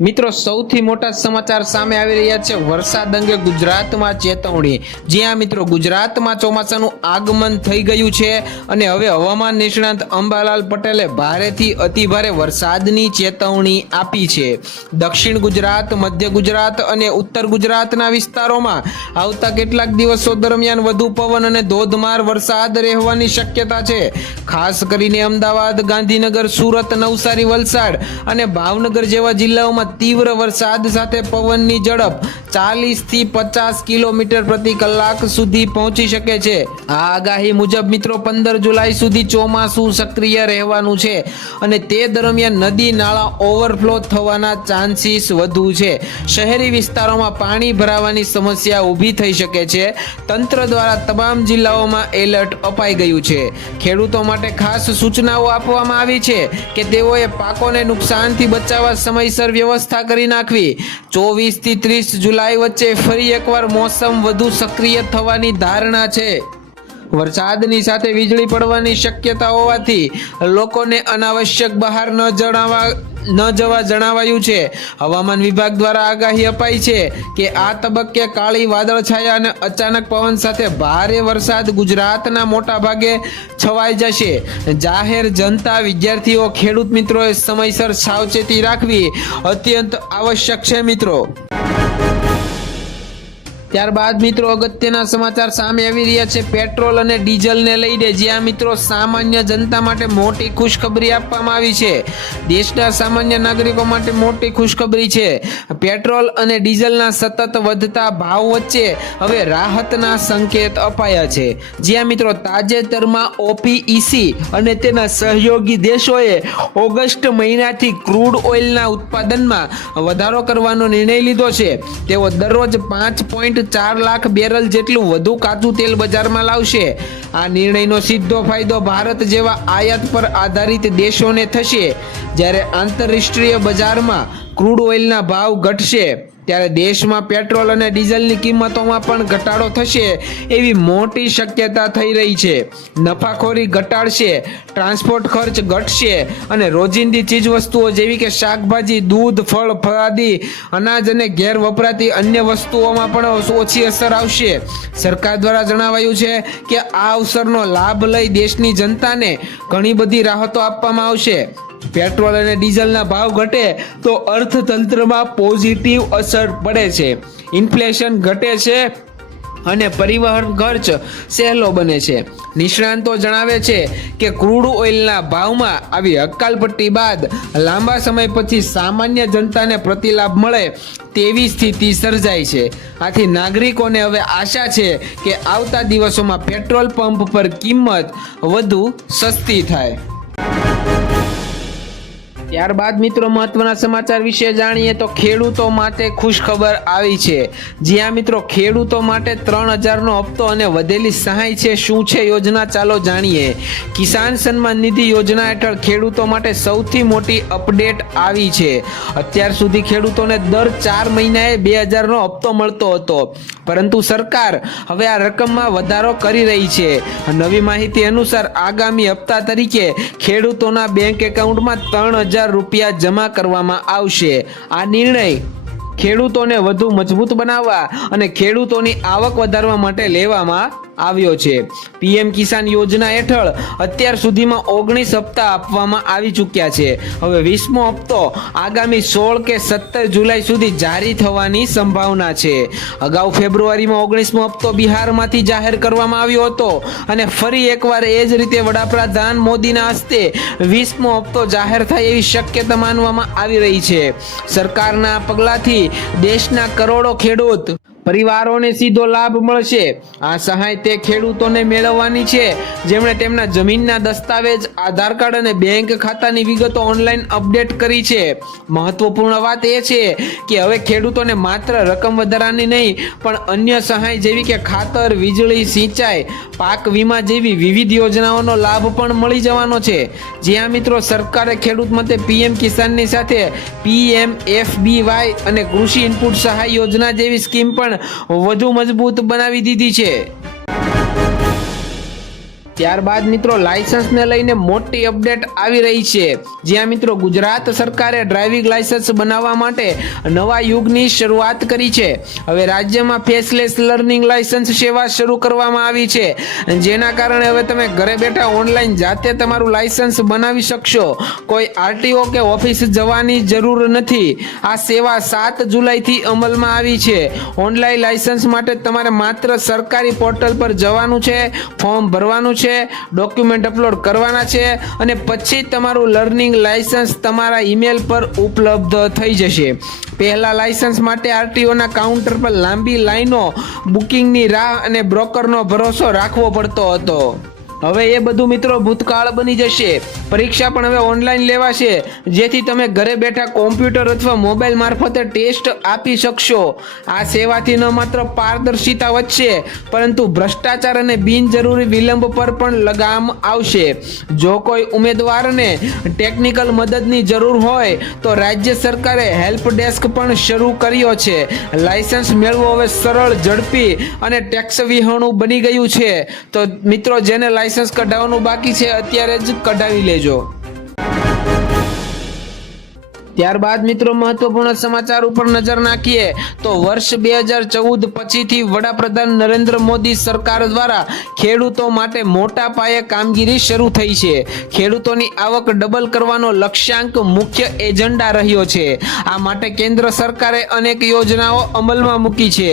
મિત્રો, સૌથી મોટા સમાચાર સામે આવી રહ્યા છે. વરસાદ અંગે ગુજરાતમાં ચેતવણી. જ્યાં મિત્રો, ગુજરાતમાં ચોમાસાનું આગમન થઈ ગયું છે અને હવે હવામાન નિષ્ણાંત અંબાલાલ પટેલે ભારેથી અતિભારે વરસાદની ચેતવણી આપી છે. દક્ષિણ ગુજરાત, મધ્ય ગુજરાત અને ઉત્તર ગુજરાતના વિસ્તારોમાં આવતા કેટલાક દિવસો દરમિયાન વધુ પવન અને ધોધમાર વરસાદ રહેવાની શક્યતા છે. ખાસ કરીને અમદાવાદ, ગાંધીનગર, સુરત, નવસારી, વલસાડ અને ભાવનગર જેવા જિલ્લાઓમાં તીવ્ર વરસાદ સાથે પવનની ઝડપ ચાલીસથી પચાસ કિલોમીટર પ્રતિ કલાક સુધી પહોંચી શકે છે. આ આગાહી મુજબ મિત્રો પંદર જુલાઈ સુધી ચોમાસું સક્રિય રહેવાનું છે અને તે દરમિયાન નદી નાળા ઓવરફ્લો થવાના ચાન્સીસ વધુ છે. શહેરી વિસ્તારોમાં પાણી ભરાવાની સમસ્યા ઊભી થઈ શકે છે. તંત્ર દ્વારા તમામ જિલ્લાઓમાં એલર્ટ અપાઈ ગયું છે. ખેડૂતો માટે ખાસ સૂચનાઓ આપવામાં આવી છે કે તેઓએ પાકોને નુકસાનથી બચાવવા સમયસર વ્યવસ્થા કરી નાખવી. ચોવીસથી ત્રીસ જુલાઈ વચ્ચે ફરી એકવાર મોસમ વધુ સક્રિય થવાની ધારણા છે. વરસાદની સાથે વીજળી પડવાની શક્યતા હોવાથી લોકોને અનાવશ્યક બહાર ન જણાવવા ન જવા જણાવાયું છે. હવામાન વિભાગ દ્વારા આગાહી અપાઈ છે કે આ તબક્કે કાળી વાદળછાયા અને અચાનક પવન સાથે ભારે વરસાદ ગુજરાતના મોટા ભાગે છવાઈ જશે. જાહેર જનતા વિદ્યાર્થીઓ, ખેડૂત મિત્રોએ સમયસર સાવચેતી રાખવી અત્યંત આવશ્યક છે મિત્રો. ત્યારબાદ મિત્રો અગત્યના સમાચાર સામે આવી રહ્યા છે. પેટ્રોલ અને ડીઝલને લઈને જ્યાં મિત્રો સામાન્ય જનતા માટે મોટી ખુશખબરી આપવામાં આવી છે. દેશના સામાન્ય નાગરિકો માટે મોટી ખુશખબરી છે. પેટ્રોલ અને ડીઝલના સતત વધતા ભાવ વચ્ચે હવે રાહતના સંકેત અપાયા છે. જ્યાં મિત્રો તાજેતરમાં ઓપીઈસી અને તેના સહયોગી દેશોએ ઓગસ્ટ મહિનાથી ક્રૂડ ઓઇલના ઉત્પાદનમાં વધારો કરવાનો નિર્ણય લીધો છે. તેઓ દરરોજ પાંચ પોઈન્ટ ચાર લાખ બેરલ જેટલું વધુ કાચું તેલ બજારમાં લાવશે. આ નિર્ણયનો સીધો ફાયદો ભારત જેવા આયાત પર આધારિત દેશોને થશે. જ્યારે આંતરરાષ્ટ્રીય બજારમાં ક્રૂડ ઓઇલના ભાવ ઘટશે. ત્યારે દેશમાં પેટ્રોલ અને ડીઝલની કિંમતોમાં પણ ઘટાડો થશે એવી મોટી શક્યતા થઈ રહી છે. નફાખોરી ઘટાડશે, ટ્રાન્સપોર્ટ ખર્ચ ઘટશે અને રોજિંદી ચીજવસ્તુઓ જેવી કે શાકભાજી, દૂધ, ફળ ફળાદી અનાજ અને ઘેર વપરાતી અન્ય વસ્તુઓમાં પણ ઓછી અસર આવશે. સરકાર દ્વારા જણાવાયું છે કે આ અવસરનો લાભ લઈ દેશની જનતાને ઘણી બધી રાહતો આપવામાં આવશે. પેટ્રોલ અને ડીઝલના ભાવ ઘટે તો અર્થતંત્રમાં પોઝિટિવ અસર પડે છે. ઇન્ફ્લેશન ઘટે છે અને પરિવહન ખર્ચ સહેલો બને છે. નિષ્ણાંતો જણાવે છે કે ક્રૂડ ઓઇલના ભાવમાં આવી હક્કાલપટ્ટી બાદ લાંબા સમય પછી સામાન્ય જનતાને પ્રતિલાભ મળે તેવી સ્થિતિ સર્જાય છે. આથી નાગરિકોને હવે આશા છે કે આવતા દિવસોમાં પેટ્રોલ પંપ પર કિંમત વધુ સસ્તી થાય. ત્યારબાદ મિત્રો મહત્વના સમાચાર વિશે જાણીએ તો ખેડૂતો માટે ખુશખબર આવી છે. જ્યાં મિત્રો, ખેડૂતો માટે ત્રણ હજારનો હપ્તો અને વધેલી સહાય છે. શું છે યોજના? ચાલો જાણીએ. કિસાન સન્માન નિધિ યોજના હેઠળ ખેડૂતો માટે સૌથી મોટી અપડેટ આવી છે. અત્યાર સુધી ખેડૂતોને દર ચાર મહિનાએ બે હજારનો હપ્તો મળતો હતો. પરંતુ સરકાર હવે આ રકમમાં વધારો કરી રહી છે. નવી માહિતી અનુસાર આગામી હપ્તા તરીકે ખેડૂતોના બેંક એકાઉન્ટમાં ત્રણ હજાર રૂપિયા જમા કરવામાં આવશે. આ નિર્ણય ખેડૂતોને વધુ મજબૂત બનાવવા અને ખેડૂતોની આવક વધારવા માટે લેવામાં આવ્યો છે. પીએમ કિસાન યોજના હેઠળ અત્યાર સુધીમાં ઓગણીસ હપ્તા આપવામાં આવી ચૂક્યા છે. હવે વીસમો હપ્તો આગામી સોળ કે સત્તર જુલાઈ સુધી જારી થવાની સંભાવના છે. અગાઉ ફેબ્રુઆરીમાં ઓગણીસમો હપ્તો બિહારમાંથી જાહેર કરવામાં આવ્યો હતો અને ફરી એકવાર એ જ રીતે વડાપ્રધાન મોદીના હસ્તે વીસમો હપ્તો જાહેર થાય એવી શક્યતા માનવામાં આવી રહી છે. સરકારના પગલાંથી દેશના કરોડો ખેડૂત પરિવારોને સીધો લાભ મળશે. આ સહાય તે ખેડૂતોને મેળવવાની છે. જેમણે તેમના જમીનના દસ્તાવેજ, આધાર કાર્ડ અને બેંક ખાતાની વિગતો ઓનલાઈન અપડેટ કરી છે. મહત્વપૂર્ણ વાત એ છે કે હવે ખેડૂતોને માત્ર રકમ વધારાની નહીં, પણ અન્ય સહાય જેવી કે ખાતર, વીજળી, સિંચાઈ, પાક વીમા જેવી વિવિધ યોજનાઓનો લાભ પણ મળી જવાનો છે. જ્યાં મિત્રો સરકારે ખેડૂત માટે પીએમ કિસાનની સાથે પીએમ એફબીવાય અને કૃષિ ઇનપુટ સહાય યોજના જેવી સ્કીમ પણ વધુ મજબૂત બનાવી દીધી છે. ત્યારબાદ મિત્રો લાયસન્સને લઈને મોટી અપડેટ આવી રહી છે. જ્યાં મિત્રો ગુજરાત સરકારે ડ્રાઇવિંગ લાયસન્સ બનાવવા માટે નવા યુગની શરૂઆત કરી છે. હવે રાજ્યમાં ફેસલેસ લર્નિંગ લાયસન્સ સેવા શરૂ કરવામાં આવી છે. જેના કારણે હવે તમે ઘરે બેઠા ઓનલાઈન જાતે તમારું લાયસન્સ બનાવી શકશો. કોઈ આરટીઓ કે ઓફિસ જવાની જરૂર નથી. આ સેવા સાત જુલાઈથી અમલમાં આવી છે. ઓનલાઈન લાયસન્સ માટે તમારે માત્ર સરકારી પોર્ટલ પર જવાનું છે, ફોર્મ ભરવાનું છે ડોક્યુમેન્ટ અપલોડ કરવાના છે અને પછી તમારું લર્નિંગ લાયસન્સ તમારા ઈમેલ પર ઉપલબ્ધ થઈ જશે. પહેલા લાયસન્સ માટે આરટીઓના કાઉન્ટર પર લાંબી લાઈનો બુકિંગની રાહ અને બ્રોકરનો ભરોસો રાખવો પડતો હતો. હવે એ બધું મિત્રો ભૂતકાળ બની જશે. પરીક્ષા પણ હવે ઓનલાઈન લેવાશે. જેથી તમે ઘરે બેઠા કોમ્પ્યુટર અથવા મોબાઈલ મારફતે ટેસ્ટ આપી શકશો. આ સેવાથી ન માત્ર પારદર્શિતા વધશે, પરંતુ ભ્રષ્ટાચાર અને બિનજરૂરી વિલંબ પર પણ લગામ આવશે. જો કોઈ ઉમેદવારને ટેકનિકલ મદદની જરૂર હોય, તો રાજ્ય સરકારે હેલ્પ ડેસ્ક પણ શરૂ કર્યો છે. લાયસન્સ મેળવવું હવે સરળ, ઝડપી અને ટેક્સ વિહોણું બની ગયું છે. તો મિત્રો, જેને લાયસન્સ કઢાવવાનું બાકી છે અત્યારે જ કઢાવી લેજો. ત્યારબાદ મિત્રો મહત્વપૂર્ણ સમાચાર ઉપર નજર નાખીએ તો વર્ષ બે હજાર ચૌદ પછીથી વડાપ્રધાન નરેન્દ્ર મોદી સરકાર દ્વારા ખેડૂતો માટે મોટા પાયે કામગીરી શરૂ થઈ છે. ખેડૂતોની આવક ડબલ કરવાનો લક્ષ્યાંક મુખ્ય એજન્ડા રહ્યો છે. આ માટે કેન્દ્ર સરકારે અનેક યોજનાઓ અમલમાં મૂકી છે.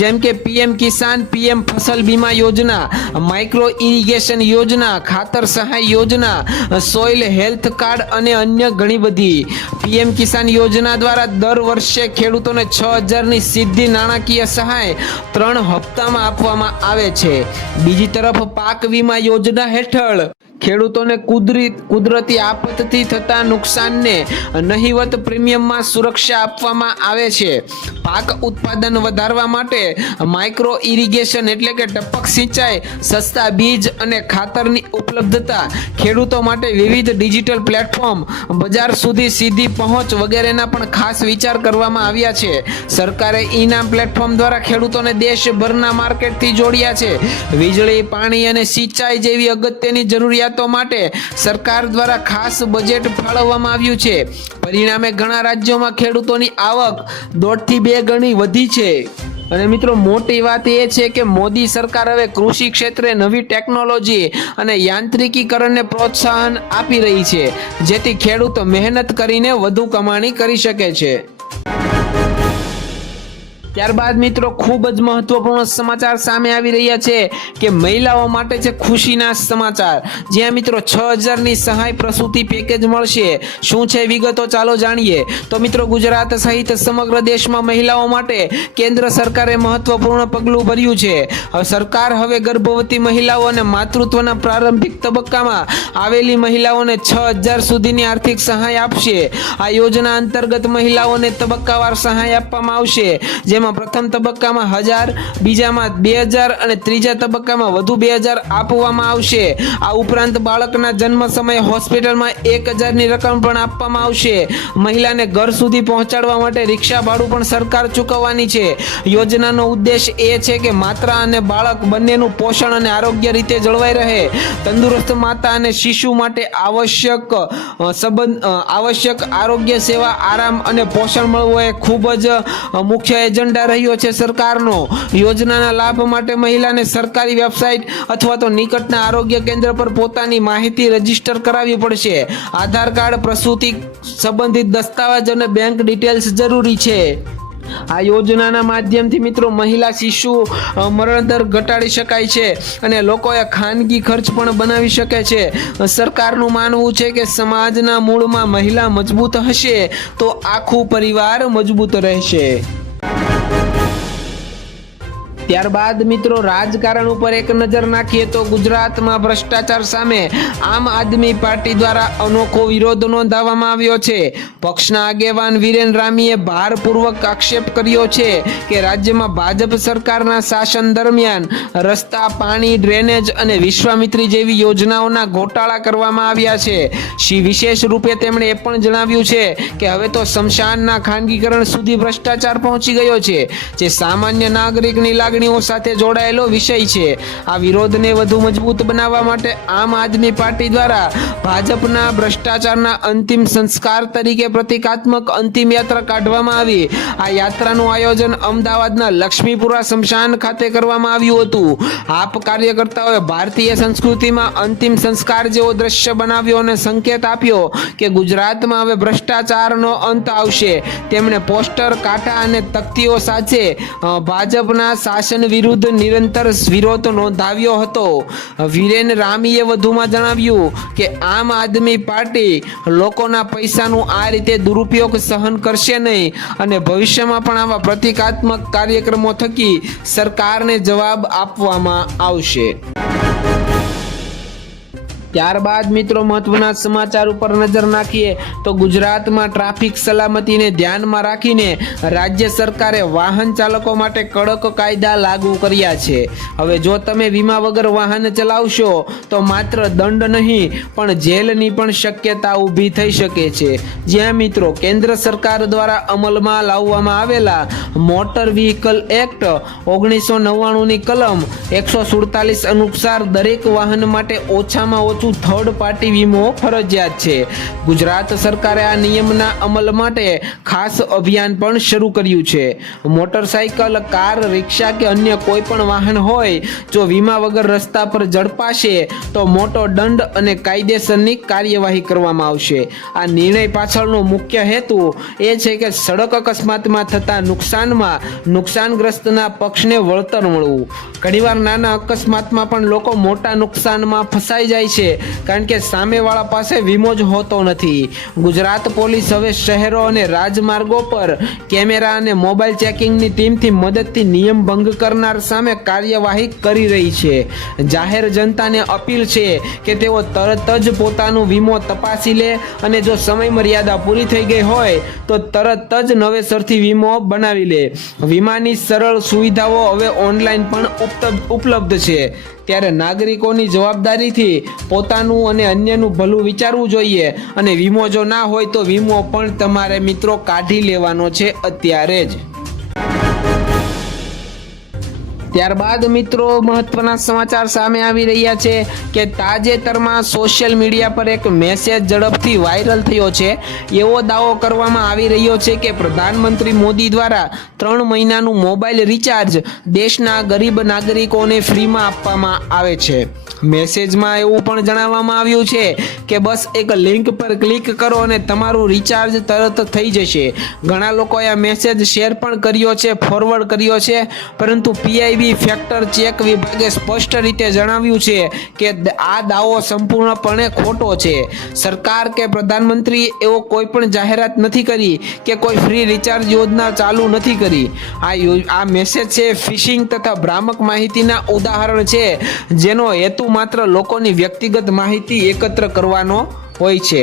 જેમ કે પીએમ કિસાન પીએમ ફસલ બીમા યોજના, માઇક્રો ઇરિગેશન યોજના, ખાતર સહાય યોજના, સોઇલ હેલ્થ કાર્ડ અને અન્ય ઘણી બધી. પીએમ કિસાન યોજના દ્વારા દર વર્ષે ખેડૂતોને છ હજારની સીધી નાણાકીય સહાય ત્રણ હપ્તામાં આપવામાં આવે છે. બીજી તરફ પાક વીમા યોજના હેઠળ ખેડૂતોને કુદરત કુદરતી આફતથી થતા નુકસાનને નહિવત પ્રીમિયમમાં સુરક્ષા આપવામાં આવે છે. પાક ઉત્પાદન વધારવા માટે માઇક્રો ઇરિગેશન એટલે કે ટપક સિંચાઈ, સસ્તા બીજ અને ખાતરની ઉપલબ્ધતા ખેડૂતો માટે વિવિધ ડિજિટલ પ્લેટફોર્મ, બજાર સુધી સીધી પહોંચ વગેરેના પણ ખાસ વિચાર કરવામાં આવ્યા છે. સરકારે ઇનામ પ્લેટફોર્મ દ્વારા ખેડૂતોને દેશભરના માર્કેટથી જોડ્યા છે. વીજળી, પાણી અને સિંચાઈ જેવી અગત્યની જરૂરિયાતો માટે સરકાર દ્વારા ખાસ બજેટ ફાળવવામાં આવ્યું છે. પરિણામે ઘણા રાજ્યોમાં ખેડૂતોની આવક દોઢથી બે ગણી વધી છે. અને મિત્રો, મોટી વાત એ છે કે મોદી સરકાર હવે કૃષિ ક્ષેત્રે નવી ટેકનોલોજી અને યાંત્રિકીકરણને પ્રોત્સાહન આપી રહી છે, જેથી ખેડૂતો મહેનત કરીને વધુ કમાણી કરી શકે છે. ત્યારબાદ મિત્રો, ખૂબ જ મહત્વપૂર્ણ સમાચાર સામે આવી રહ્યા છે કે મહિલાઓ માટે છે ખુશીના સમાચાર. જ્યાં મિત્રો છ હજારની સહાય પ્રસૂતિ પેકેજ મળશે. શું છે વિગતો ચાલો જાણીએ. તો મિત્રો, ગુજરાત સહિત સમગ્ર દેશમાં મહિલાઓ માટે કેન્દ્ર સરકારે મહત્વપૂર્ણ પગલું ભર્યું છે. સરકાર હવે ગર્ભવતી મહિલાઓ અને માતૃત્વના પ્રારંભિક તબક્કામાં આવેલી મહિલાઓને છ હજાર સુધીની આર્થિક સહાય આપશે. આ યોજના અંતર્ગત મહિલાઓને તબક્કાવાર સહાય આપવામાં આવશે, જેમાં પ્રથમ તબક્કામાં હજાર, બીજામાં બે હજાર અને ત્રીજા તબક્કામાં વધુ બે હજાર આપવામાં આવશે. આ ઉપરાંત બાળકના જન્મ સમયે હોસ્પિટલમાં એક હજારની રકમ પણ આપવામાં આવશે. મહિલાને ઘર સુધી પહોંચાડવા માટે રિક્ષા ભાડું પણ સરકાર ચૂકવવાની છે. યોજનાનો ઉદ્દેશ એ છે કે માત્રા અને બાળક બંનેનું પોષણ અને આરોગ્ય રીતે જળવાઈ રહે. તંદુરસ્ત માતા અને શિશુ માટે આવશ્યક સંબંધ આવશ્યક આરોગ્ય સેવા, આરામ અને પોષણ મળવું એ ખૂબ જ મુખ્ય એજન્ડા રહ્યો છે સરકારનો. યોજનાના લાભ માટે મહિલાને સરકારી વેબસાઇટ અથવા તો નિકટના આરોગ્ય કેન્દ્ર પર પોતાની માહિતી રજિસ્ટર કરાવવી પડશે. આધાર કાર્ડ પ્રસૂતિ સંબંધિત દસ્તાવેજ અને બેંક ડિટેલ્સ જરૂરી છે. આ યોજનાના માધ્યમથી મિત્રો મહિલા, શિશુ મરણ મરણદર ઘટાડી શકાય છે અને લોકોએ ખાનગી ખર્ચ પણ બનાવી શકે છે. સરકારનું માનવું છે કે સમાજના મૂળમાં મહિલા મજબૂત હશે તો આખું પરિવાર મજબૂત રહેશે. ત્યારબાદ મિત્રો રાજકારણ ઉપર એક નજર નાખીએ તો ગુજરાતમાં ભ્રષ્ટાચાર સામે આમ આદમી પાર્ટી દ્વારા અનોખો વિરોધ નોંધાવવામાં આવ્યો છે. પક્ષના આગેવાન વિરેન રામીએ ભારપૂર્વક આક્ષેપ કર્યો છે કે રાજ્યમાં ભાજપ સરકારના શાસન દરમિયાન રસ્તા, પાણી, ડ્રેનેજ અને વિશ્વામિત્રી જેવી યોજનાઓના ગોટાળા કરવામાં આવ્યા છે. શ્રી વિશેષ રૂપે તેમણે એ પણ જણાવ્યું છે કે હવે તો શમશાનના ખાનગીકરણ સુધી ભ્રષ્ટાચાર પહોંચી ગયો છે, જે સામાન્ય નાગરિકની લાગણી લાગણીઓ સાથે જોડાયેલો વિષય છે. આ વિરોધને વધુ મજબૂત બનાવવા માટે આમ આદમી પાર્ટી દ્વારા ભાજપના ભ્રષ્ટાચારના અંતિમ સંસ્કાર તરીકે પ્રતિકાત્મક અંતિમ યાત્રા કાઢવામાં આવી. આ યાત્રાનું આયોજન અમદાવાદના લક્ષ્મીપુરા શમશાન ખાતે કરવામાં આવ્યું હતું. આપ કાર્યકર્તાઓએ ભારતીય સંસ્કૃતિમાં અંતિમ સંસ્કાર જેવો દ્રશ્ય બનાવ્યો અને સંકેત આપ્યો કે ગુજરાતમાં હવે ભ્રષ્ટાચારનો અંત આવશે. તેમણે પોસ્ટર, કાંટા અને તકતીઓ સાથે ભાજપના શાસન વિરુદ્ધ નિરંતર વિરોધ નોંધાવ્યો હતો. વીરેન રામીએ વધુમાં જણાવ્યું કે આમ આદમી પાર્ટી લોકોના પૈસાનું આ રીતે દુરુપયોગ સહન કરશે નહીં અને ભવિષ્યમાં પણ આવા પ્રતિકાત્મક કાર્યક્રમો થકી સરકારને જવાબ આપવામાં આવશે. ત્યારબાદ મિત્રો મહત્વના સમાચાર ઉપર નજર નાખીએ તો ગુજરાતમાં ટ્રાફિક સલામતીને ધ્યાનમાં રાખીને રાજ્ય સરકારે વાહન ચાલકો માટે કડક કાયદા લાગુ કર્યા છે. હવે જો તમે વીમા વગર વાહન ચલાવશો તો માત્ર દંડ નહીં, પણ જેલની પણ શક્યતા ઊભી થઈ શકે છે. જ્યાં મિત્રો કેન્દ્ર સરકાર દ્વારા અમલમાં લાવવામાં આવેલા મોટર વ્હીકલ એક્ટ ઓગણીસો નવ્વાણુંની કલમ એકસો સુડતાલીસ અનુસાર દરેક વાહન માટે ઓછામાં ઓછું થર્ડ પાર્ટી વીમો ફરજિયાત છે. ગુજરાત સરકારે આ નિયમના અમલ માટે ખાસ અભિયાન પણ શરૂ કર્યું છે. મોટરસાયકલ, કાર, રિક્ષા કે અન્ય કોઈ પણ વાહન હોય, જો વીમા વગર રસ્તા પર ઝડપાશે, તો મોટો દંડ અને કાયદેસરની કાર્યવાહી કરવામાં આવશે. આ નિર્ણય પાછળનો મુખ્ય હેતુ એ છે કે સડક અકસ્માતમાં થતા નુકસાનમાં નુકસાનગ્રસ્તના પક્ષને વળતર મળવું. ઘણીવાર નાના અકસ્માતમાં પણ લોકો મોટા નુકસાનમાં ફસાઈ જાય છે. કારણ કે સામેવાળા પાસે વીમો જ હોતો નથી. ગુજરાત પોલીસ હવે શહેરો અને રાજમાર્ગો પર કેમેરા અને મોબાઈલ ચેકિંગની ટીમથી મદદથી નિયમ ભંગ કરનાર સામે કાર્યવાહી કરી રહી છે. જાહેર જનતાને અપીલ છે કે તેઓ તરત જ પોતાનું વીમો તપાસી લે અને જો સમય મર્યાદા પૂરી થઈ ગઈ હોય, તો તરત જ નવેસરથી વીમો બનાવી લે. વીમાની સરળ સુવિધાઓ હવે ઓનલાઈન પણ ઉપલબ્ધ ઉપલબ્ધ છે. ત્યારે નાગરિકોની જવાબદારીથી પોતાનું અને અન્યનું ભલું વિચારવું જોઈએ અને વીમો જો ના હોય તો વીમો પણ તમારે મિત્રો કાઢી લેવાનો છે અત્યારે જ. ત્યારબાદ મિત્રો મહત્વના સમાચાર સામે આવી રહ્યા છે કે તાજેતરમાં સોશિયલ મીડિયા પર એક મેસેજ ઝડપથી વાયરલ થયો છે. એવો દાવો કરવામાં આવી રહ્યો છે કે પ્રધાનમંત્રી મોદી દ્વારા ત્રણ મહિનાનું મોબાઈલ રિચાર્જ દેશના ગરીબ નાગરિકોને ફ્રીમાં આપવામાં આવે છે. મેસેજમાં એવું પણ જણાવવામાં આવ્યું છે કે બસ એક લિંક પર ક્લિક કરો અને તમારું રિચાર્જ તરત થઈ જશે. ઘણા લોકોએ આ મેસેજ શેર પણ કર્યો છે ફોરવર્ડ કર્યો છે, પરંતુ પીઆઈબી ફેક્ટર ચેક વિભાગે સ્પષ્ટ રીતે જણાવ્યું છે કે આ દાવો સંપૂર્ણપણે ખોટો છે. સરકાર કે પ્રધાનમંત્રીએ એવો કોઈ પણ જાહેરાત નથી કરી કે કોઈ ફ્રી રિચાર્જ યોજના ચાલુ નથી કરી. આ આ મેસેજ છે ફિશિંગ તથા ભ્રામક માહિતીના ઉદાહરણ છે, જેનો હેતુ માત્ર લોકોની વ્યક્તિગત માહિતી એકત્ર કરવાનો હોય છે.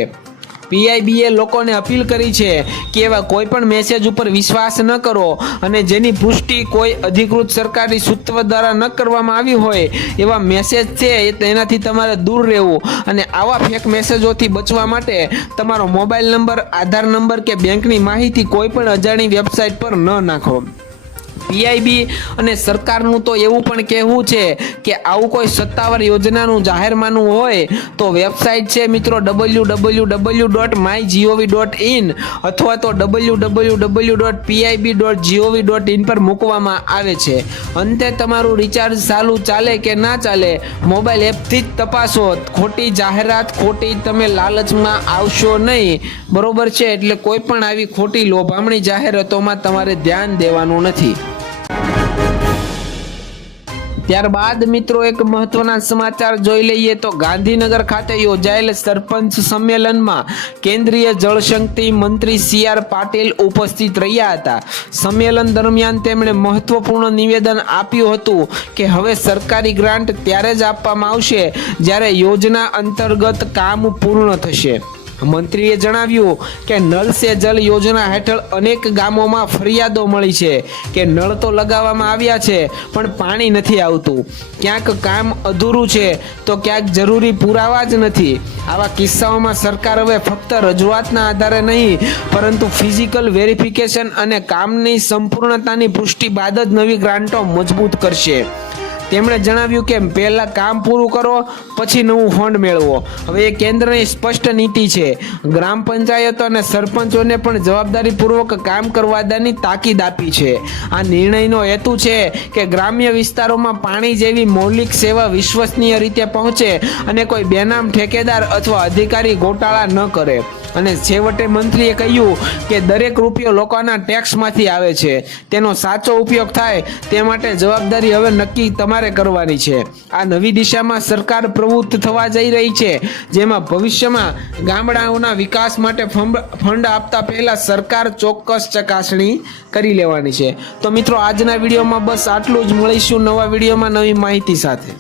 પીઆઈબીએ લોકોને અપીલ કરી છે કે એવા કોઈ પણ મેસેજ ઉપર વિશ્વાસ ન કરો અને જેની પુષ્ટિ કોઈ અધિકૃત સરકારી સૂત્ર દ્વારા ન કરવામાં આવી હોય એવા મેસેજ છે તેનાથી તમારે દૂર રહેવું. અને આવા ફેક મેસેજોથી બચવા માટે તમારો મોબાઈલ નંબર આધાર નંબર કે બેંકની માહિતી કોઈ પણ અજાણી વેબસાઇટ પર ન નાખો. પીઆઈબી અને સરકારનું તો એવું પણ કહેવું છે કે આવું કોઈ સત્તાવાર યોજનાનું જાહેરમાનું હોય તો વેબસાઇટ છે મિત્રો W W W dot my GOV dot in અથવા તો W W W dot PIB dot GOV dot in પર મૂકવામાં આવે છે. અંતે તમારું રિચાર્જ ચાલુ ચાલે કે ના ચાલે મોબાઈલ એપથી જ તપાસો. ખોટી જાહેરાત, ખોટી તમે લાલચમાં આવશો નહીં. બરોબર છે? એટલે કોઈ પણ આવી ખોટી લોભામણી જાહેરાતોમાં તમારે ધ્યાન દેવાનું નથી. ત્યારબાદ મિત્રો એક મહત્વના સમાચાર જોઈ લઈએ તો ગાંધીનગર ખાતે યોજાયેલ સરપંચ સંમેલનમાં કેન્દ્રીય જળશક્તિ મંત્રી સી આર પાટીલ ઉપસ્થિત રહ્યા હતા. સંમેલન દરમિયાન તેમણે મહત્વપૂર્ણ નિવેદન આપ્યું હતું કે હવે સરકારી ગ્રાન્ટ ત્યારે જ આપવામાં આવશે જ્યારે યોજના અંતર્ગત કામ પૂર્ણ થશે. મંત્રીએ જણાવ્યું કે નળ સે જલ યોજના હેઠળ અનેક ગામોમાં ફરિયાદો મળી છે કે નળ તો લગાવવામાં આવ્યા છે, પણ પાણી નથી આવતું. ક્યાંક કામ અધૂરું છે, તો ક્યાંક જરૂરી પુરાવા જ નથી. આવા કિસ્સાઓમાં સરકાર હવે ફક્ત રજૂઆતના આધારે નહીં, પરંતુ ફિઝિકલ વેરિફિકેશન અને કામની સંપૂર્ણતાની પુષ્ટિ બાદ જ નવી ગ્રાન્ટો મજબૂત કરશે. તેમણે જણાવ્યું કે પહેલા કામ પૂરું કરો, પછી નવું ફંડ મેળવો. હવે એ કેન્દ્રની સ્પષ્ટ નીતિ છે. ગ્રામ પંચાયતો અને સરપંચોને પણ જવાબદારીપૂર્વક કામ કરવાની તાકીદ આપી છે. આ નિર્ણયનો હેતુ છે કે ગ્રામ્ય વિસ્તારોમાં પાણી જેવી મૌલિક સેવા વિશ્વસનીય રીતે પહોંચે અને કોઈ બેનામ ઠેકેદાર અથવા અધિકારી ગોટાળા ન કરે. અને છેવટે મંત્રીએ કહ્યું કે દરેક રૂપિયો લોકોના ટેક્સમાંથી આવે છે. તેનો સાચો ઉપયોગ થાય તે માટે જવાબદારી હવે નક્કી તમારે કરવાની છે. આ નવી દિશામાં સરકાર પ્રવૃત્ત થવા જઈ રહી છે. જેમાં ભવિષ્યમાં ગામડાઓના વિકાસ માટે ફંડ આપતા પહેલા સરકાર ચોક્કસ ચકાસણી કરી લેવાની છે. તો મિત્રો, આજના વિડીયોમાં બસ આટલું જ. મળીશું નવા વિડીયોમાં નવી માહિતી સાથે.